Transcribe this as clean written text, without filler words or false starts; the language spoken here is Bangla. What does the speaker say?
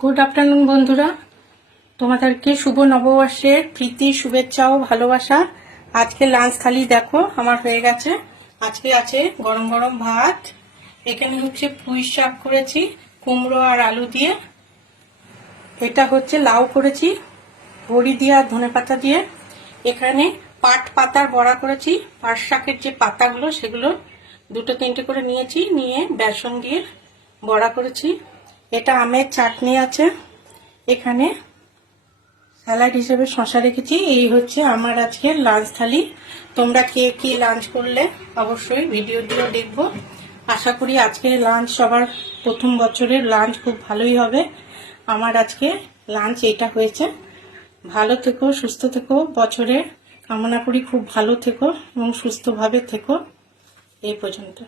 গুড আফটারনুন বন্ধুরা, তোমাদেরকে শুভ নববর্ষের প্রীতি শুভেচ্ছা ও ভালোবাসা। আজকে লাঞ্চ থালি দেখো আমার হয়ে গেছে। আজকে আছে গরম গরম ভাত, এখানে হচ্ছে পুঁই শাক করেছি কুমড়ো আর আলু দিয়ে, এটা হচ্ছে লাউ করেছি বড়ি দিয়ে আর ধনেপাতা দিয়ে, এখানে পাট পাতার বড়া করেছি, পাট শাকের যে পাতাগুলো সেগুলো দুটো তিনটে করে নিয়েছি, নিয়ে বেসন দিয়ে বড়া করেছি। এটা আমের চাটনি আছে, এখানে স্যালাড হিসেবে শসা রেখেছি। এই হচ্ছে আমার আজকের লাঞ্চ থালি। তোমরা কে কি লাঞ্চ করলে অবশ্যই ভিডিওটিও দেখবো। আশা করি আজকের লাঞ্চ সবার প্রথম বছরের লাঞ্চ খুব ভালোই হবে। আমার আজকে লাঞ্চ এটা হয়েছে। ভালো থেকো, সুস্থ থেকো, বছরে কামনা করি খুব ভালো থেকো এবং সুস্থভাবে থেকো। এই পর্যন্ত।